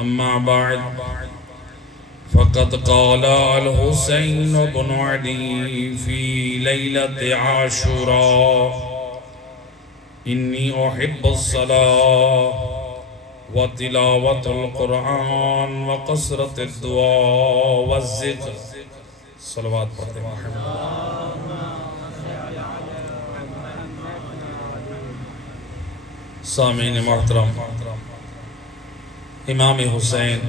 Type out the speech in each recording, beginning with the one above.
أما بعد فقد قال الحسين بن علي في ليلة عاشوراء إني أحب الصلاة وتلاوة القرآن وقصرة الدعاء والذكر صلوات پڑھتے محمد سامعین محترم، امام حسین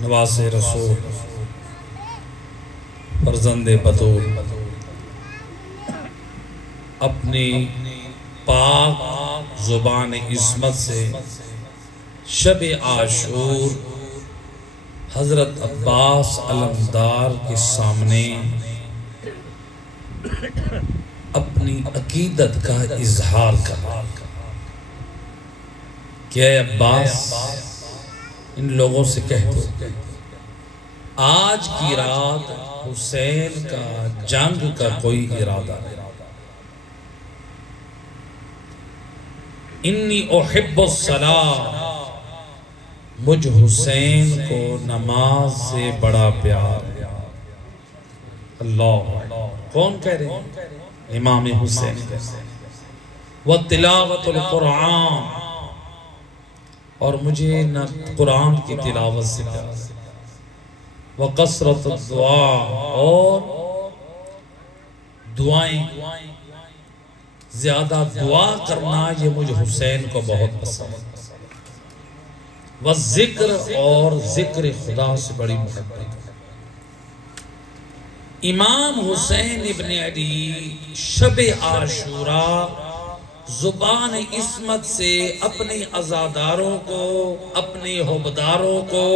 نواز رسول فرزند بطول اپنی پاک زبان عصمت سے شب عاشور حضرت عباس علمدار کے سامنے اپنی عقیدت کا اظہار کرا کہ اے عباس، ان لوگوں سے کہہ دو آج کی رات حسین کا جنگ کا کوئی ارادہ نہیں، انی احب الصلاۃ، مجھ حسین کو نماز سے بڑا پیار ہے۔ اللہ کون کہہ رہے ہیں؟ امام حسین کہہ رہے ہیں۔ وَتِلَاوَةُ الْقُرْآنِ، اور مجھے نہ قرآن کی تلاوت سے پیار ہے۔ وَقَصْرَةُ الدُّعَاءِ، اور دعائیں زیادہ دعا کرنا یہ مجھ حسین کو بہت پسند ہے۔ وَالذِّکر، اور ذکر خدا سے بڑی محبت ہے۔ امام حسین ابن علی شب عاشوراء زبان عصمت سے اپنے عزاداروں کو، اپنے حبداروں کو،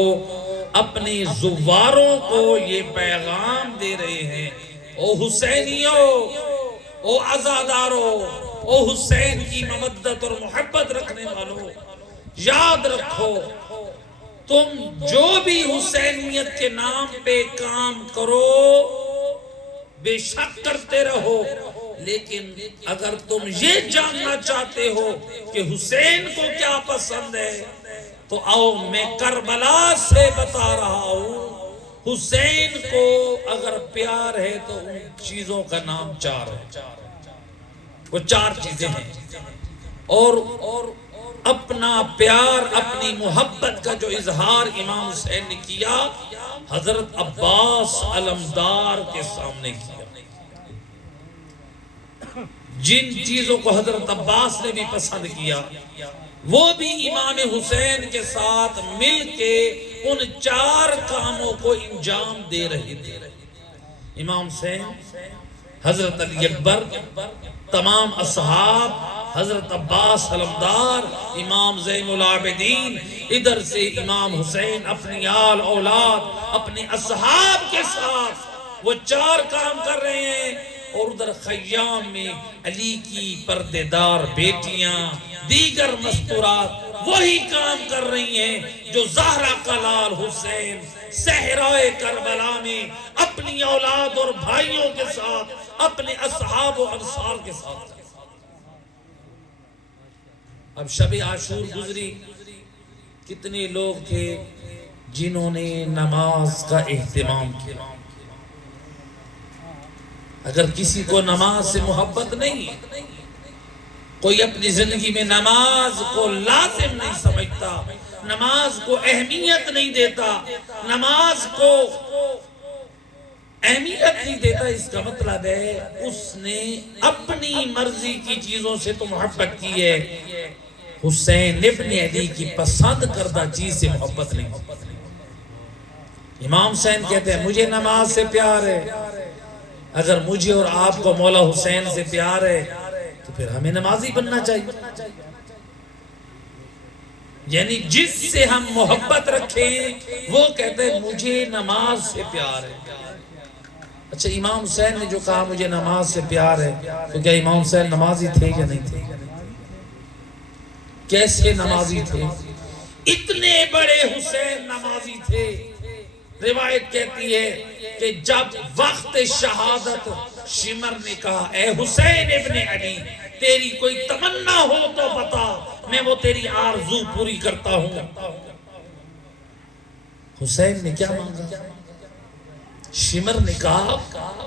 اپنے زواروں کو یہ پیغام دے رہے ہیں، او حسینیوں، او عزاداروں، او حسین کی مودت اور محبت رکھنے والوں، یاد رکھو تم جو بھی حسینیت کے نام پہ کام کرو بے شک کرتے رہو، لیکن اگر تم یہ جاننا چاہتے ہو کہ حسین کو کیا پسند ہے تو آؤ میں کربلا سے بتا رہا ہوں، حسین کو اگر پیار ہے تو ان چیزوں کا نام چار ہے، وہ چار چیزیں ہیں، اور اپنا پیار، اپنی محبت کا جو اظہار امام حسین نے کیا حضرت عباس علمدار کے سامنے کیا۔ جن چیزوں کو حضرت عباس نے بھی پسند کیا وہ بھی امام حسین کے ساتھ مل کے ان چار کاموں کو انجام دے رہے تھے۔ امام حسین، حضرت علی اکبر، تمام اصحاب، حضرت عباس علمدار، امام زین العابدین، ادھر سے امام حسین اپنی آل اولاد، اپنے اصحاب کے ساتھ وہ چار کام کر رہے ہیں، اور ادھر خیام میں علی کی پردے دار بیٹیاں، دیگر مستورات وہی کام کر رہی ہیں جو زہرا کا لال حسین صحرائے کربلا میں اپنی اولاد اور بھائیوں کے ساتھ، اپنے اصحاب و انصار کے ساتھ۔ اب شب عاشور گزری، کتنے لوگ تھے جنہوں نے نماز کا اہتمام کیا؟ اگر کسی کو نماز سے محبت نہیں، کوئی اپنی زندگی میں نماز کو لازم نہیں سمجھتا، نماز کو اہمیت نہیں دیتا، نماز کو اہمیت نہیں دیتا، اس کا مطلب ہے اس نے اپنی مرضی کی چیزوں سے تو محبت کی ہے، حسین ابن علی کی پسند کردہ چیز سے محبت نہیں۔ امام حسین کہتے ہیں مجھے نماز سے پیار ہے، اگر مجھے اور آپ کو مولا حسین سے پیار ہے تو پھر ہمیں نمازی بننا چاہیے، یعنی جس سے ہم محبت رکھیں وہ کہتے ہیں مجھے نماز سے پیار ہے۔ اچھا، امام حسین نے جو کہا مجھے نماز سے پیار ہے، تو کیا امام حسین نمازی تھے یا نہیں تھے؟ کیسے نمازی تھے؟ اتنے بڑے حسین نمازی تھے، روایت کہتی ہے کہ جب وقت شہادت شمر نے کہا اے حسین ابن علی تیری کوئی تمنا ہو تو بتا، میں وہ تیری آرزو پوری کرتا ہوں۔ حسین نے کیا مانگا؟ شمر نے کہا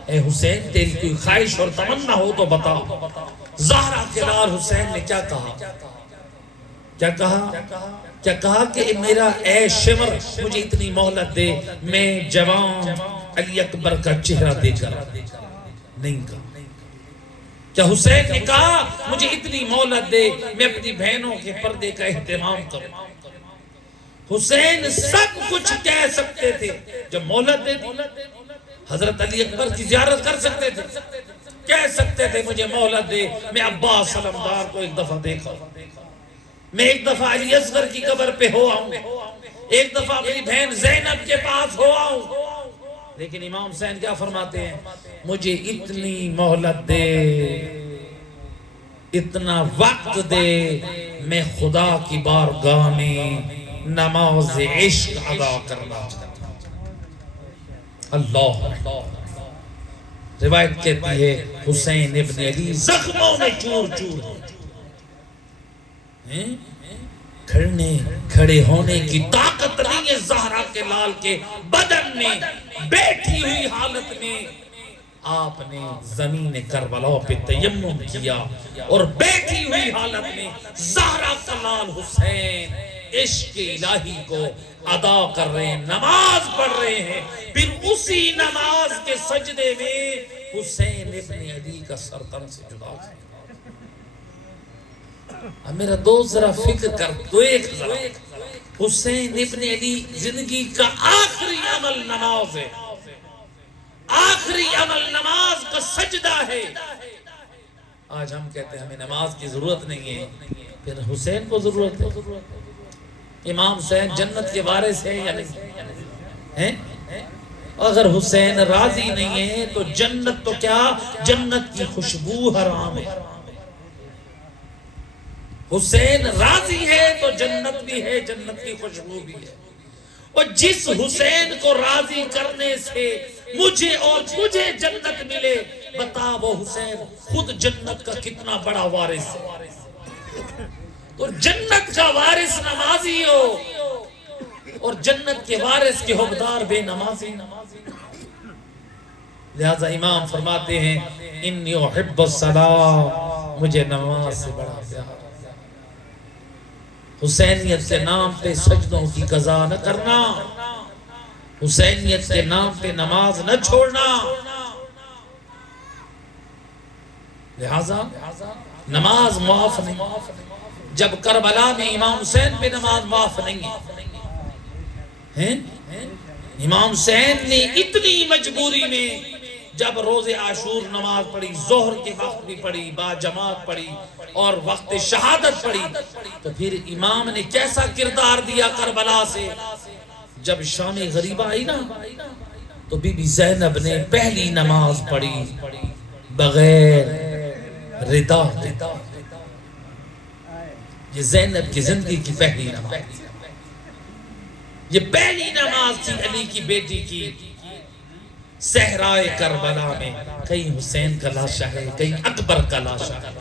اے حسین تیری کوئی خواہش اور تمنا ہو تو بتا۔ زہرا کے لال حسین نے کیا کہا؟ کیا کہا کہ میرا اے شمر مجھے اتنی مہلت دے، میں جوان علی اکبر کا چہرہ دے کر نہیں کہا۔ کیا حسین نے کہا مجھے اتنی مہلت دے میں اپنی بہنوں کے پردے کا اہتمام کروں؟ حسین سب کچھ کہہ سکتے تھے، جب مہلت دے دی حضرت علی اکبر کی زیارت کر سکتے تھے، کہہ سکتے تھے مجھے مہلت دے میں عباس سلمدار کو ایک دفعہ دیکھا، میں ایک دفعہ علی اصغر کی قبر پہ ہو آؤں، ایک دفعہ میری بہن زینب کے پاس ہو آؤں۔ لیکن امام حسین کیا فرماتے ہیں؟ مجھے اتنی مہلت دے، اتنا وقت دے، میں خدا کی بارگاہ میں نماز عشق ادا کرنا چاہتا ہوں۔ اللہ روایت کہتی ہے حسین ابن علی زخموں میں چور چور کھڑے ہونے کی طاقت نہیں ہے زہرا کے لال کے بدن میں۔ بیٹھی ہوئی حالت میں آپ نے زمین کربلا پہ تیمم کیا اور بیٹھی ہوئی حالت میں زہرا کا لال حسین عشق الہی کو ادا کر رہے ہیں، نماز پڑھ رہے ہیں۔ پھر اسی نماز کے سجدے میں حسین ابن علی کا سر تن سے جدا کیا۔ اب میرا دوست ذرا فکر کر تو ایک ذرا، حسین ابن علی زندگی کا آخری عمل نماز ہے، آخری عمل نماز کا سجدہ ہے۔ آج ہم کہتے ہیں ہمیں نماز کی ضرورت نہیں ہے، پھر حسین کو ضرورت ہے۔ امام حسین جنت کے وارث ہے یا نہیں؟ اگر حسین راضی نہیں ہے تو جنت تو کیا، جنت کی خوشبو حرام ہے۔ حسین راضی ہے تو جنت بھی ہے، جنت کی خوشبو بھی ہے۔ اور جس حسین کو راضی کرنے سے مجھے اور تجھے جنت ملے، بتا وہ حسین خود جنت کا کتنا بڑا وارث ہے۔ تو جنت کا وارث نمازی ہو اور جنت کے وارث کے حقدار بے نمازی۔ لہذا امام فرماتے ہیں انی احب الصلاۃ، مجھے نماز سے بڑا پیار۔ حسینیت کے نام پہ سجدوں کی قضا نہ کرنا، حسینیت کے نام پہ نماز نہ چھوڑنا۔ لہذا نماز معاف نہیں۔ جب کربلا میں امام حسین پہ نماز معاف نہیں ہے، امام حسین نے اتنی مجبوری میں جب روز عاشور نماز پڑھی، ظہر کے وقت بھی پڑھی، با جماعت پڑھی اور وقت شہادت پڑھی، تو پھر امام نے کیسا کردار دیا کربلا سے۔ جب شام غریبہ آئی نا تو بی بی زینب نے پہلی نماز پڑھی بغیر ردا۔ یہ زینب کی زندگی کی پہلی نماز، یہ پہلی نماز تھی علی کی بیٹی کی۔ صحرائے کربلا میں کہیں حسین کا لاشا ہے، کہیں اکبر کا لاشا ہے،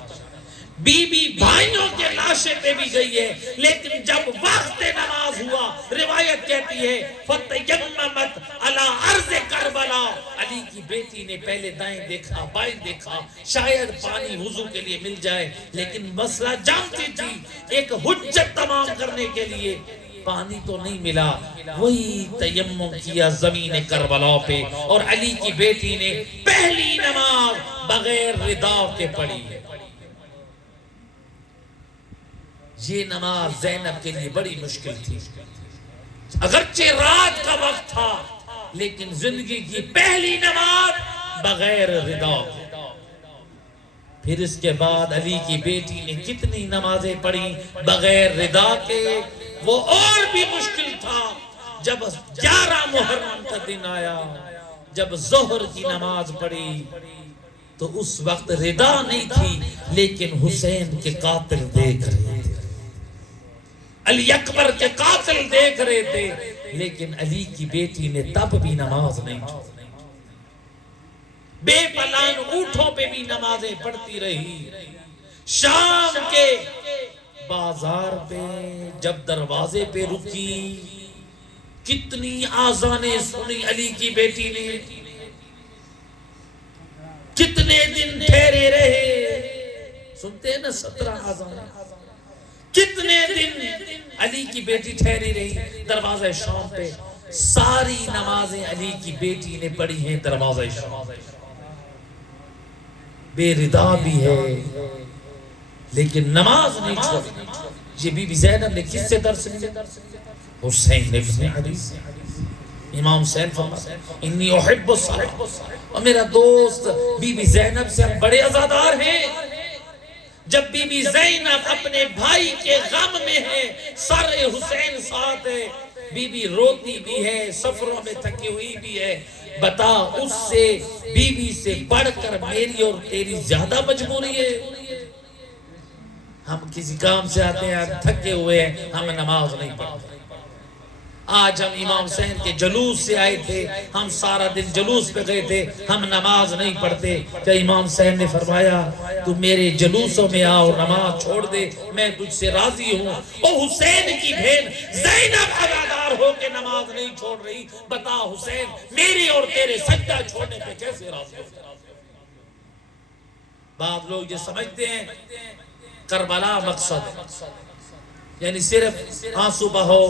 بی بی بھائیوں کے لاشے پہ بھی گئی ہے، لیکن جب وقت نماز ہوا روایت کہتی ہے فَتَيَمَّمَتْ عَلَىٰ عَرْضِ کربلا، علی کی بیٹی نے پہلے دائیں دیکھا بائیں دیکھا شاید پانی وضو کے لیے مل جائے، لیکن مسئلہ جانتی تھی ایک حجت تمام کرنے کے لیے پانی تو نہیں ملا، وہی تیمم کیا زمین کربلا پہ، اور علی کی بیٹی نے پہلی نماز بغیر ردا کے پڑھی۔ یہ نماز زینب کے لیے بڑی مشکل تھی، اگرچہ رات کا وقت تھا لیکن زندگی کی پہلی نماز بغیر ردا۔ پھر اس کے بعد علی کی بیٹی نے کتنی نمازیں پڑھی بغیر ردا کے، وہ اور بھی مشکل تھا۔ جب 11 محرم کا دن آیا، جب ظہر کی نماز پڑھی تو اس وقت ردا نہیں تھی، لیکن حسین کے قاتل دیکھ رہے تھے، علی اکبر کے قاتل دیکھ رہے تھے، لیکن علی کی بیٹی نے تب بھی نماز نہیں چھوڑی، بے پلان اونٹوں پہ بھی نمازیں پڑھتی رہی۔ شام کے بازار پہ جب دروازے پہ رکی، کتنی آذانیں سنی علی کی بیٹی نے، کتنے دن ٹھہرے رہے، سنتے ہیں نا 17 آذانیں، کتنے دن علی کی بیٹی ٹھہری رہی دروازہ شام پہ، ساری نمازیں علی کی بیٹی نے پڑھی ہیں دروازہ شام، بے ردا بھی ہے لیکن نماز نہیں چھوڑی۔ یہ بی بی زینب نے کس سے درس لیا؟ حسین ابن علی۔ امام حسین فرماتے ہیں انی احب الصلاۃ، اور میرا دوست بی بی زینب سے ہم بڑے عزادار ہیں۔ جب بی بی زینب اپنے بھائی کے غم میں ہے، سر حسین ساتھ ہے، بی بی روتی بھی ہے، سفروں میں تھکی ہوئی بھی ہے، بتا اس سے بی بی سے بڑھ کر میری اور تیری زیادہ مجبوری ہے؟ ہم کسی کام سے آتے ہیں، تھکے ہوئے ہیں، ہم نماز نہیں پڑھتے۔ آج ہم امام حسین کے جلوس سے آئے تھے، ہم سارا دن جلوس پہ گئے تھے، ہم نماز نہیں پڑھتے۔ کہ امام حسین نے فرمایا تو میرے جلوسوں میں آ اور نماز چھوڑ دے، میں تجھ سے راضی ہوں۔ او حسین کی بہن زینب عزادار ہو کے نماز نہیں چھوڑ رہی، بتا حسین میری اور تیرے سجدہ چھوڑنے پہ کیسے راضی ہو؟ بعض لوگ یہ سمجھتے ہیں کربلا مقصد ہے، یعنی صرف آنسو بہو،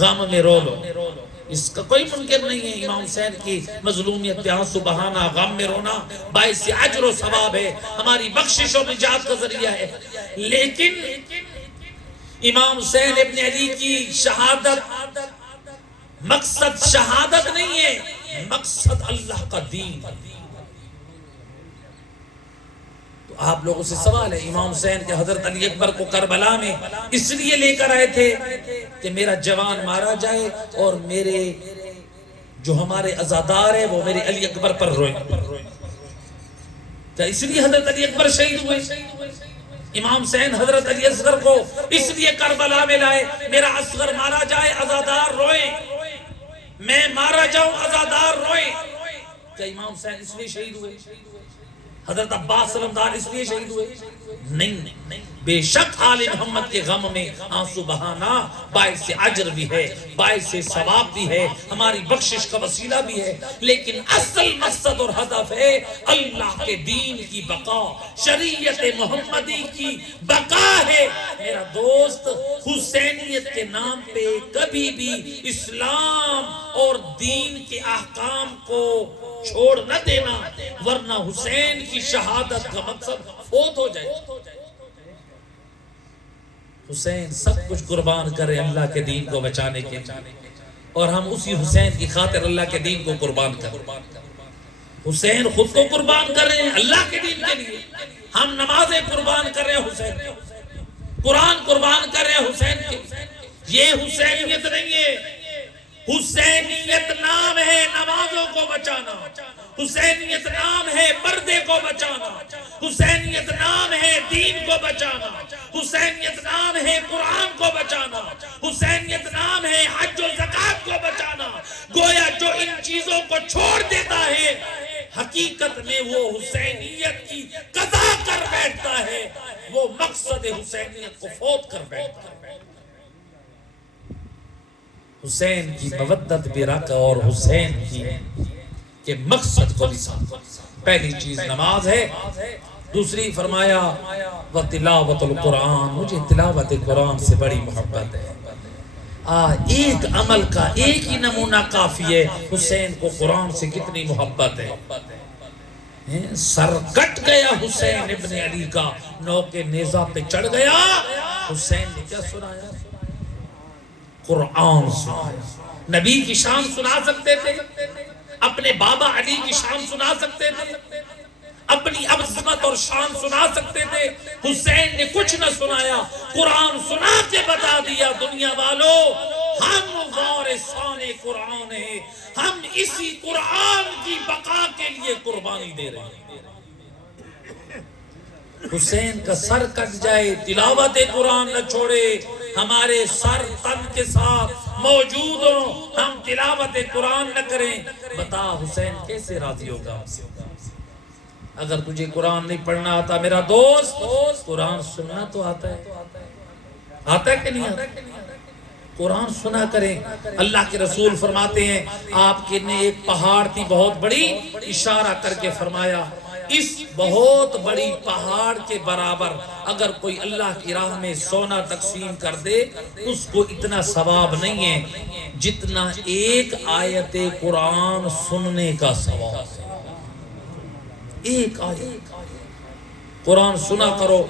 غم میں رو لو، اس کا کوئی منکر نہیں ہے۔ امام حسین کی مظلومیت پہ آنسو بہانا، غم میں رونا باعث اجر و ثواب ہے، ہماری بخشش و نجات کا ذریعہ ہے۔ لیکن امام حسین ابن علی کی شہادت مقصد شہادت نہیں ہے، مقصد اللہ کا دین۔ آپ لوگوں سے سوال ہے، امام حسین کے حضرت علی اکبر کو کربلا میں اس لیے لے کر آئے تھے کہ میرا جوان مارا جائے اور میرے جو ہمارے عزادار ہیں وہ میرے علی اکبر پر روئیں، کیا اس لیے حضرت علی اکبر شہید ہوئے؟ امام حسین حضرت علی اصغر کو اس لیے کربلا میں لائے میرا اصغر مارا جائے عزادار روئیں، میں مارا جاؤں عزادار روئیں، کیا امام حسین اس لیے شہید ہوئے؟ حضرت عباس سلمدار اس لیے شہید ہوئے؟ نہیں، بے شک آل محمد کے غم میں آنسو بہانا باعث اجر بھی ہے، باعث ثواب بھی ہے، ہماری بخشش کا وسیلہ بھی ہے، لیکن اصل مقصد اور ہدف ہے اللہ کے دین کی بقا، شریعت محمدی کی بقا ہے۔ میرا دوست حسینیت کے نام پہ کبھی بھی اسلام اور دین کے احکام کو چھوڑ نہ دینا، ورنہ حسین کی شہادت کا مقصد فوت ہو جائے۔ حسین سب کچھ قربان کرے اللہ کے دین کو بچانے کے، اور ہم اسی حسین کی خاطر اللہ کے دین کو قربان کریں۔ حسین خود کو قربان کر رہے ہیں اللہ کے دین کے لیے، ہم نمازیں قربان کر رہے ہیں حسین کے، قرآن قربان کر رہے ہیں حسین کے۔ یہ حسینیت نہیں ہے، حسینیت نام ہے نمازوں کو بچانا، حسینیت نام ہے پردے کو بچانا، حسینیت نام ہے دین کو بچانا، حسینیت نام ہے قرآن کو بچانا، حسینیت نام ہے حج و زکات کو بچانا۔ گویا جو ان چیزوں کو چھوڑ دیتا ہے حقیقت میں وہ حسینیت کی قضا کر بیٹھتا ہے، وہ مقصد حسینیت کو فوت کر بیٹھتا ہے۔ حسین کی مودت بھی رکھ اور حسین کی کہ مقصد کو بھی ساتھ۔ پہلی چیز نماز ہے، دوسری فرمایا وَتِلَاوَةُ الْقُرْآنِ، مجھے تلاوت قرآن سے بڑی محبت ہے۔ ایک عمل کا ایک ہی نمونہ کافی ہے حسین کو قرآن سے کتنی محبت ہے۔ سر کٹ گیا حسین ابن علی کا، نوکے نیزہ پہ چڑھ گیا، حسین نے کیا سنایا؟ قرآن سنایا۔ نبی کی شان سنا سکتے تھے، اپنے بابا علی کی شان سنا سکتے تھے، اپنی عظمت اور شان سنا سکتے تھے، حسین نے کچھ نہ سنایا، قرآن سنا کے بتا دیا دنیا والو ہم وارثان قرآن ہیں، ہم اسی قرآن کی بقا کے لیے قربانی دے رہے ہیں۔ حسین کا سر کٹ جائے، تلاوت قرآن نہ چھوڑے، ہمارے سر تن کے ساتھ موجود ہوں، ہم تلاوت قرآن نہ کریں، بتا حسین کیسے راضی ہوگا؟ اگر تجھے قرآن نہیں پڑھنا آتا میرا دوست، قرآن سننا تو آتا ہے۔ آتا ہے کہ نہیں آتا؟ قرآن سنا کریں. اللہ کے رسول فرماتے ہیں آپ کے نے ایک پہاڑ تھی بہت بڑی, اشارہ کر کے فرمایا اس بہت بڑی پہاڑ کے برابر اگر کوئی اللہ کی راہ میں سونا تقسیم کر دے اس کو اتنا ثواب نہیں ہے جتنا ایک آیت قرآن سننے کا ثواب ہے. ایک آیت قرآن سنا کرو,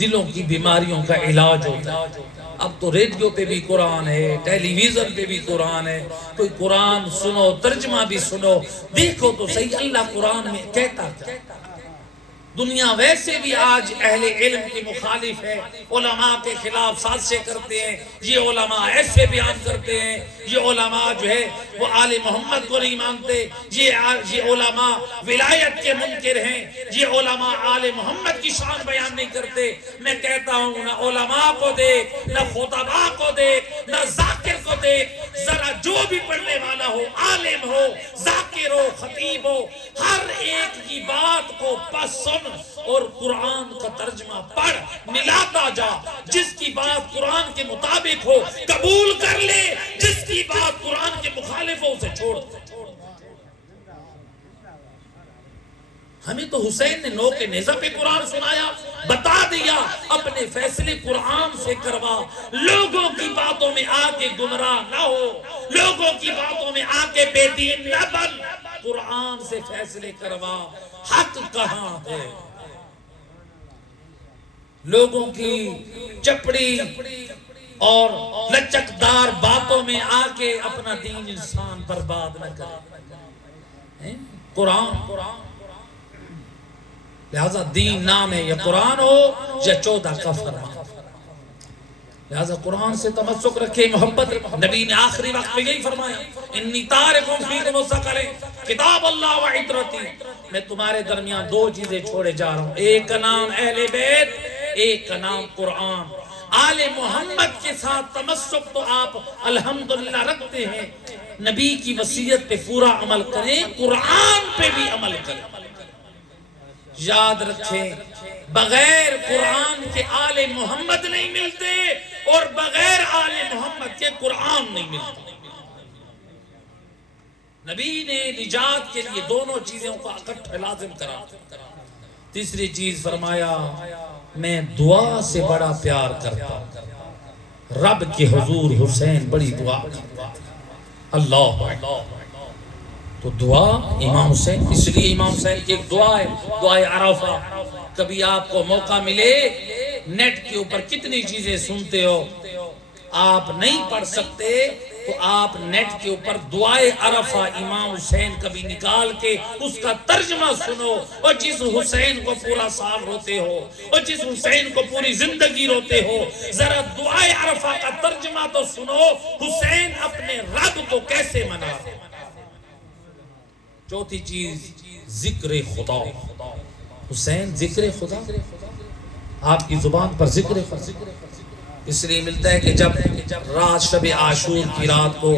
دلوں کی بیماریوں کا علاج ہوتا ہے. اب تو ریڈیو پہ بھی قرآن ہے, ٹیلی ویژن پہ بھی قرآن ہے, کوئی قرآن سنو, ترجمہ بھی سنو, دیکھو تو صحیح اللہ قرآن میں کہتا کیا. دنیا ویسے بھی آج اہل علم کی مخالف ہے, علماء کے خلاف سازشیں کرتے ہیں, یہ علماء ایسے بیان کرتے ہیں, یہ علماء جو ہے وہ آل محمد کو نہیں مانتے, یہ علماء ولایت کے منکر ہیں, یہ علماء آل محمد کی شان بیان نہیں کرتے. میں کہتا ہوں نہ علماء کو دیکھ, نہ خطباء کو دیکھ, نہ ذاکر کو دیکھ, ذرا جو بھی پڑھنے والا ہو, عالم ہو, ذاکر ہو, خطیب ہو, ہر ایک کی بات کو پس سن اور قرآن کا ترجمہ پڑھ, ملاتا جا. جس کی بات قرآن کے مطابق ہو قبول کر لے, جس کی بات قرآن کے مخالف ہو اسے چھوڑ دے. ہمیں تو حسین نے نو کے نیزہ پہ قرآن سنایا, بتا دیا اپنے فیصلے قرآن سے کروا, لوگوں کی باتوں میں آ کے گمراہ نہ ہو, لوگوں کی باتوں میں آ کے بے دین نہ بن, قرآن سے فیصلے کروا. حق کہاں ہے؟ لوگوں کی چپڑی اور لچکدار باتوں میں آ کے اپنا دین انسان برباد نہ کرے. قرآن لہذا دین نام ہے, یا قرآن ہو یا 14 کا فرمان. لہذا قرآن سے تمسک رکھے, محبت. نبی نے آخری وقت میں یہی فرمایا انی تارکم فیکم الثقلین کتاب اللہ و عترتی, میں تمہارے درمیان 2 چیزیں چھوڑے جا رہا ہوں, ایک کا نام اہل بیت, ایک کا نام قرآن. آل محمد کے ساتھ تمسک تو آپ الحمدللہ رکھتے ہیں, نبی کی وصیت پہ پورا عمل کریں, قرآن پہ بھی عمل کریں. یاد رکھیں بغیر قرآن کے آل محمد نہیں ملتے اور بغیر آل محمد کے قرآن نہیں ملتے. نبی نے نجات کے لیے دونوں چیزوں کا اکٹھا لازم کرا. تیسری چیز فرمایا میں دعا سے بڑا پیار کرتا ہوں, رب کے حضور حسین بڑی دعا کرتا. اللہ تو دعا امام حسین, اس لیے امام حسین کی ایک دعا ہے, دعائے عرفہ. کبھی آپ کو موقع ملے, نیٹ کے اوپر کتنی چیزیں سنتے ہو, آپ نہیں پڑھ سکتے تو آپ نیٹ کے اوپر دعائے عرفہ امام حسین کبھی نکال کے اس کا ترجمہ سنو, اور جس حسین کو پورا سال روتے ہو, اور جس حسین کو پوری زندگی روتے ہو, ذرا دعائے عرفہ کا ترجمہ تو سنو, حسین اپنے رب کو کیسے منا. چوتھی چیز ذکر خدا. حسین ذکر خدا, آپ کی زبان پر ذکر خدا اس لیے ملتا ہے کہ جب رات شب عاشور کی رات کو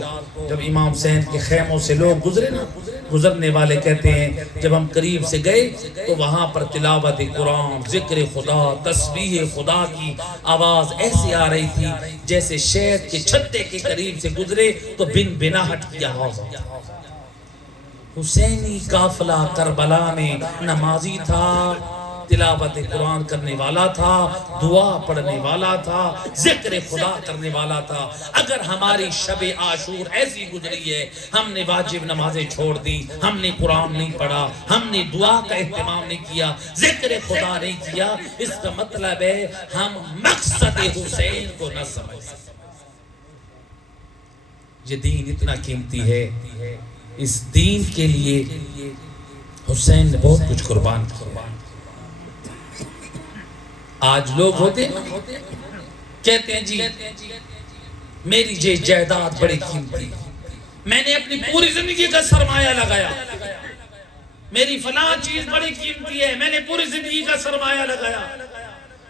جب امام حسین کے خیموں سے لوگ گزرے نا, گزرنے والے کہتے ہیں جب ہم قریب سے گئے تو وہاں پر تلاوت قرآن, ذکر خدا, تسبیح خدا کی آواز ایسی آ رہی تھی جیسے شہد کے چھتے کے قریب سے گزرے تو بن بناہٹ کی آواز. حسینی قافلہ کربلا میں نمازی تھا, تلاوت قرآن کرنے والا تھا, دعا پڑھنے والا تھا, ذکر خدا کرنے والا تھا. اگر ہماری شب عاشور ایسی گزری ہے, ہم نے واجب نمازیں چھوڑ دی, ہم نے قرآن نہیں پڑھا, ہم نے دعا کا اہتمام نہیں کیا, ذکر خدا نہیں کیا, اس کا مطلب ہے ہم مقصد حسین کو نہ سمجھ سکتے. یہ دین اتنا قیمتی ہے, اس دین کے لیے حسین نے بہت کچھ قربان کیا. آج لوگ ہوتے کہتے ہیں جی میری یہ جائیداد بڑی قیمتی, میں نے اپنی پوری زندگی کا سرمایہ لگایا, میری فلاں چیز بڑی قیمتی ہے, میں نے پوری زندگی کا سرمایہ لگایا.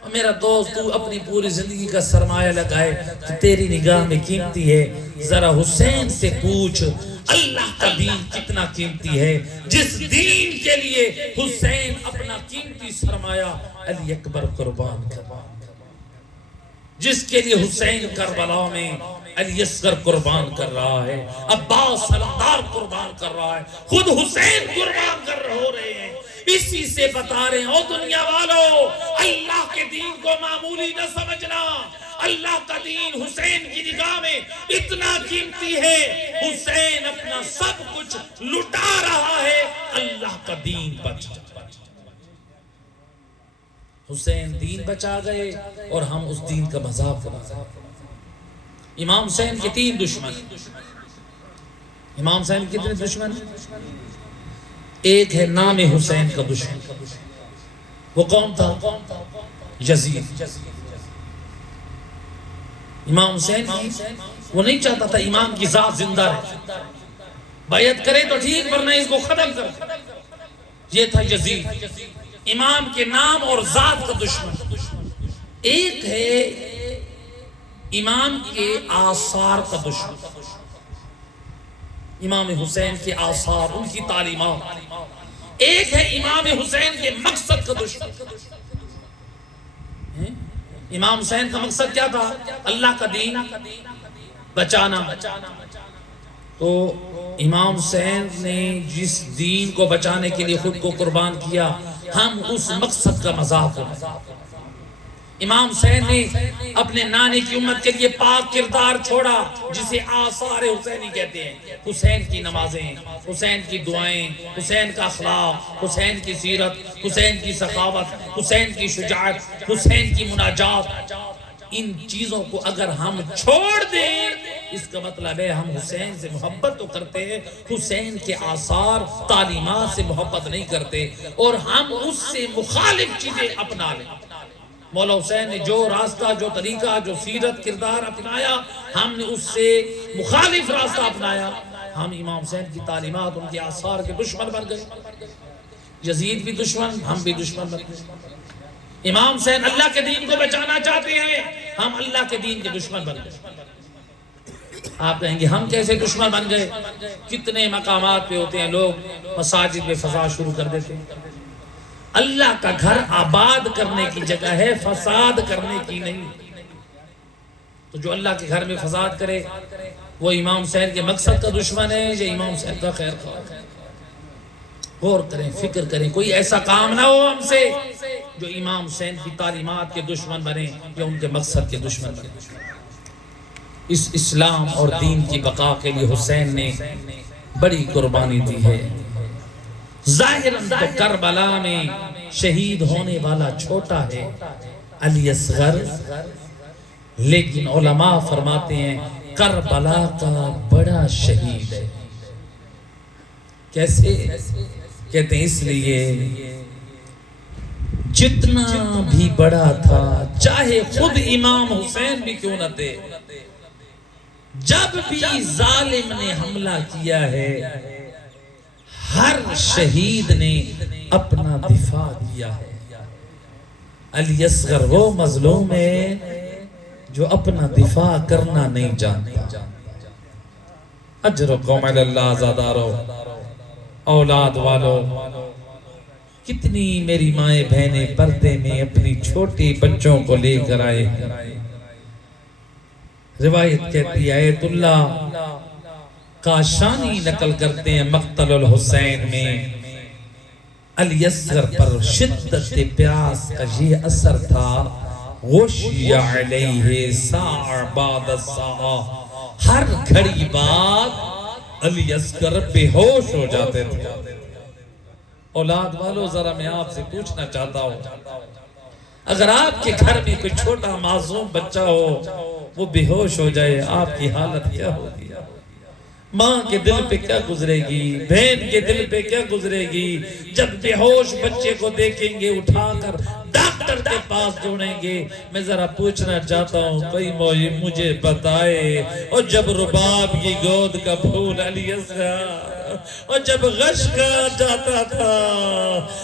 اور میرا دوست تو اپنی پوری زندگی کا سرمایہ لگائے تو تیری نگاہ میں قیمتی ہے, ذرا حسین سے پوچھ اللہ کا دین کتنا قیمتی ہے, جس دین کے لیے حسین اپنا قیمتی سرمایہ علی اکبر قربان کر. جس کے لیے حسین کربلا میں علی اصغر قربان کر رہا ہے، عباس سلمدار قربان کر رہا ہے، خود حسین قربان ہو رہے ہیں۔ اسی سے بتا رہے ہیں، او دنیا والو، اللہ کے دین کو معمولی نہ سمجھنا۔ اللہ کا دین حسین کی نگاہ میں اتنا قیمتی ہے، حسین اپنا سب کچھ لٹا رہا ہے، اللہ کا دین بچ جائے۔ حسین دین بچا گئے اور ہم اس دین کا مذاق بنا رہے ہیں۔ امام حسین کے 3 دشمن، امام حسین کتنے دشمن؟ ایک ہے نام حسین کا دشمن، وہ کون تھا؟ یزید۔ امام حسین وہ نہیں چاہتا تھا امام کی ذات زندہ رہے، بیعت کرے تو ٹھیک ورنہ اس کو ختم کر۔ یہ تھا یزید، امام کے نام اور ذات کا دشمن۔ ایک ہے امام کے آثار کا دشمن، امام حسین کے آثار، ان کی تعلیمات۔ ایک ہے امام حسین کے مقصد کا دشمن۔ امام حسین کا مقصد کیا تھا؟ اللہ کا دین بچانا۔ تو امام حسین نے جس دین کو بچانے کے لیے خود کو قربان کیا، ہم اس مقصد کا مذاق کریں۔ امام حسین نے اپنے نانے کی امت کے لیے پاک کردار چھوڑا، جسے آثار حسینی کہتے ہیں۔ حسین کی نمازیں، حسین کی دعائیں، حسین کا اخلاق، حسین کی سیرت، حسین کی سخاوت، حسین کی شجاعت، حسین کی مناجات، ان چیزوں کو اگر ہم چھوڑ دیں، اس کا مطلب ہے ہم حسین سے محبت تو کرتے ہیں، حسین کے آثار تعلیمات سے محبت نہیں کرتے، اور ہم اس سے مخالف چیزیں اپنا لیں۔ مولا حسین نے جو راستہ، جو طریقہ، جو سیرت کردار اپنایا، ہم نے اس سے مخالف راستہ اپنایا، ہم امام حسین کی تعلیمات، ان کے آثار کے دشمن بن گئے۔ یزید بھی دشمن، ہم بھی دشمن بن گئے۔ امام حسین اللہ کے دین کو بچانا چاہتے ہیں، ہم اللہ کے دین کے دشمن بن گئے۔ آپ کہیں گے ہم کیسے دشمن بن گئے؟ کتنے مقامات پہ ہوتے ہیں لوگ مساجد میں فساد شروع کر دیتے ہیں۔ اللہ کا گھر آباد کرنے کی جگہ ہے، فساد کرنے کی نہیں۔ تو جو اللہ کے گھر میں فساد کرے وہ امام حسین کے مقصد کا دشمن ہے یا امام حسین کا خیر خواہ؟ غور کریں، فکر کریں، کوئی ایسا کام نہ ہو ہم سے جو امام حسین کی تعلیمات کے دشمن بنے یا ان کے مقصد کے دشمن بنے۔ اس اسلام اور دین کی بقا کے لیے حسین نے بڑی قربانی دی ہے۔ ظاہراً تو کربلا میں شہید ہونے والا چھوٹا ہے علی اصغر، لیکن علماء فرماتے ہیں کربلا کا بڑا شہید ہے۔ کیسے؟ کہتے ہیں اس لیے جتنا بھی بڑا تھا، چاہے خود امام حسین بھی کیوں نہ تھے، جب بھی ظالم نے حملہ کیا ہے، ہر شہید نے اپنا دفاع کیا ہے۔ علی اصغر وہ مظلوم ہے جو اپنا دفاع کرنا نہیں جانتا۔ اجرکم علی اللہ عزادارو، اولاد والو، کتنی میری مائیں بہنیں پردے میں اپنی چھوٹی بچوں کو لے کر آئے۔ روایت کہتی ہے آیت اللہ کاشانی نقل کرتے ہیں مقتل الحسین میں علی اصغر پر شدت پیاس کا یہ اثر تھا، غشی علیہ ساع بعد ساع، ہر گھڑی بعد علی اصغر بے ہوش ہو جاتے تھے۔ اولاد والو ذرا میں آپ سے پوچھنا چاہتا ہوں، اگر آپ کے گھر میں کوئی چھوٹا معصوم بچہ ہو، وہ بے ہوش ہو جائے، آپ کی حالت کیا ہوگی؟ ماں کے دل پہ کیا گزرے گی؟ بہن کے دل پہ کیا گزرے گی جب بے ہوش بچے کو دیکھیں گے اٹھا کر ڈاکٹر کے پاس دوڑیں گے؟ میں ذرا پوچھنا چاہتا ہوں، کوئی مجھے بتائے، اور جب رباب کی گود کا پھول علی اصغر، اور جب غش کا جاتا تھا،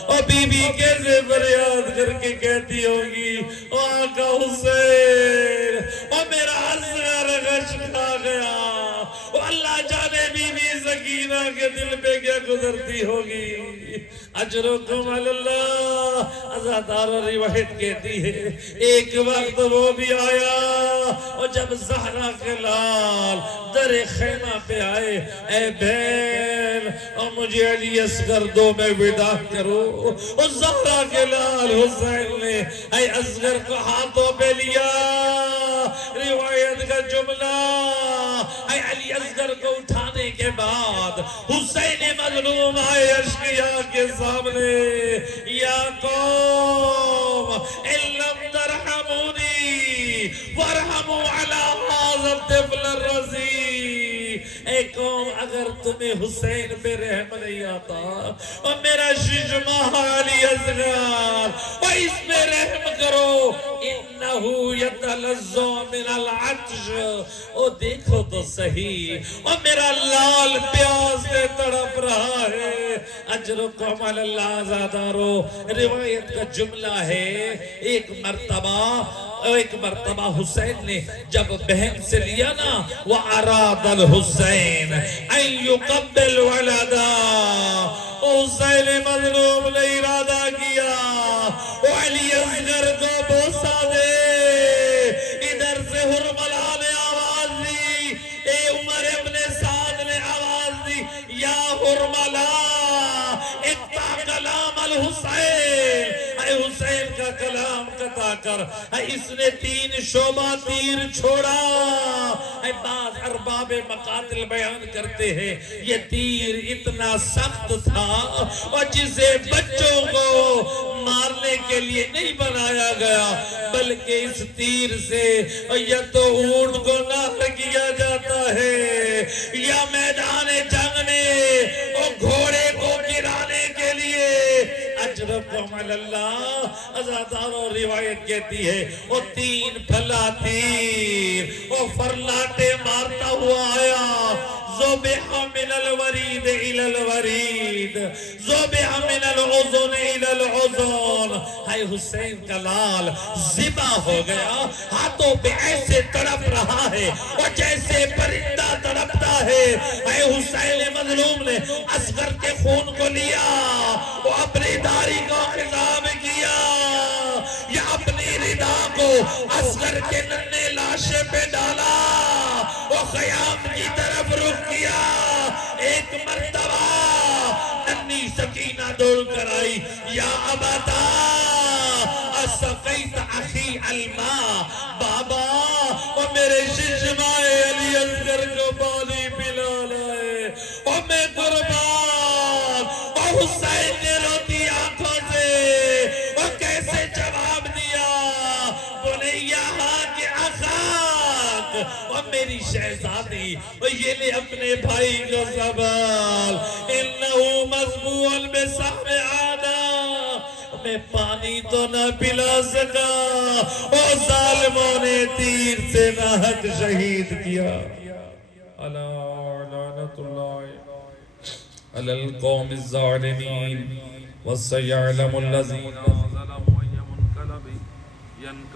اور بی بی کیسے فریاد کر کے کہتی ہوگی آقا حسین، اور میرا اصغر غش کھا گیا، اور اللہ جانے بی بی سکینہ کے دل پہ کیا گزرتی ہوگی۔ اجرکم علی اللہ۔ ازادار روایت کہتی ہے ایک وقت وہ بھی آیا اور جب زہرا کے لال در خیمہ پہ آئے، اے بہن اور مجھے علی اصغر دو میں ودا کرو، اور زہرا کے لال حسین نے اے اصغر کو ہاتھوں پہ لیا۔ روایت کا جملہ، اے علی اصغر کو اٹھانے کے بعد حسین مظلوم آئے اشقیاء کے سامنے، یا قوم ان لم ترحمونی وارحموا علی هذا الطفل الرضیع، اے قوم اگر تمہیں حسین پہ رحم نہیں آتا اور میرا ششمہ علی اصغر اور اس میں رحم کرو، انہو یتلذذ من العطش، او دیکھو تو صحیح اور میرا لال پیاس سے تڑپ رہا ہے۔ اجرکم علی اللہ زادارو، روایت کا جملہ ہے ایک مرتبہ حسین نے جب بہن سے لیا نا، وَأَرَادَ الْحُسَيْنَ أَن يُقَبِّلْ وَلَدَا، حسین مظلوم نے ارادہ کیا وہ علی اصغر کو بوسہ دے۔ ادھر سے حرملہ نے آواز دی، اے عمر ابن سعد نے آواز دی، یا حرملہ اقطع کلام الحسین، اے حسین کا کلام قطع کر۔ اس نے 3 شعبہ تیر چھوڑا۔ بعض ارباب مقاتل بیان کرتے ہیں یہ تیر اتنا سخت تھا اور جسے بچوں کو مارنے کے لیے نہیں بنایا گیا، بلکہ اس تیر سے یا تو اونٹ کو نہر کیا جاتا ہے یا میدان جنگ میں اور گھوڑے کو گرانے کے لیے۔ اجرکم علی اللہ، ازاداروں روایت کہتی ہے وہ 3 پھلا تیر وہ فرلاٹے مارتا ہوا آیا، ذبح من الورید الى الورید، ذبح من العضن الى العضن، ہے حسین کا لال ذبح ہو گیا، ہاتھوں پہ ایسے تڑپ رہا ہے اور جیسے پرندہ تڑپتا ہے۔ ہے حسین مظلوم نے اصغر کے خون کو لیا، وہ اپنی داڑھی کو خضاب کیا یا اپنی ردا کو اصغر کے ننھے لاشے پہ ڈالا، وہ خیام کی طرف رخ کیا۔ ایک مرتبہ ننھی سکینہ دوڑ کر آئی، یا ابتا اسقیت اخی الماء، بابا وہ میرے ششمائے علی اصغر کو پانی پلا لائے، اور میں قربان۔ اور حسین نے روتی آنکھوں سے اور کیسے جواب دیا، بولے یہاں کے اخاک، اور میری شہزادی اور یہ لے اپنے بھائی کو سنبھال، انہو مذبوح بسہم آدم، میں پانی تو نہ پلا سکا اور ظالموں نے تیر سے ناحق شہید کیا۔ لعنت اللہ علی القوم الظالمین، وَسَيَعْلَمُ الَّذِينَ ظَلَمُوا أَيَّ مُنْقَلَبٍ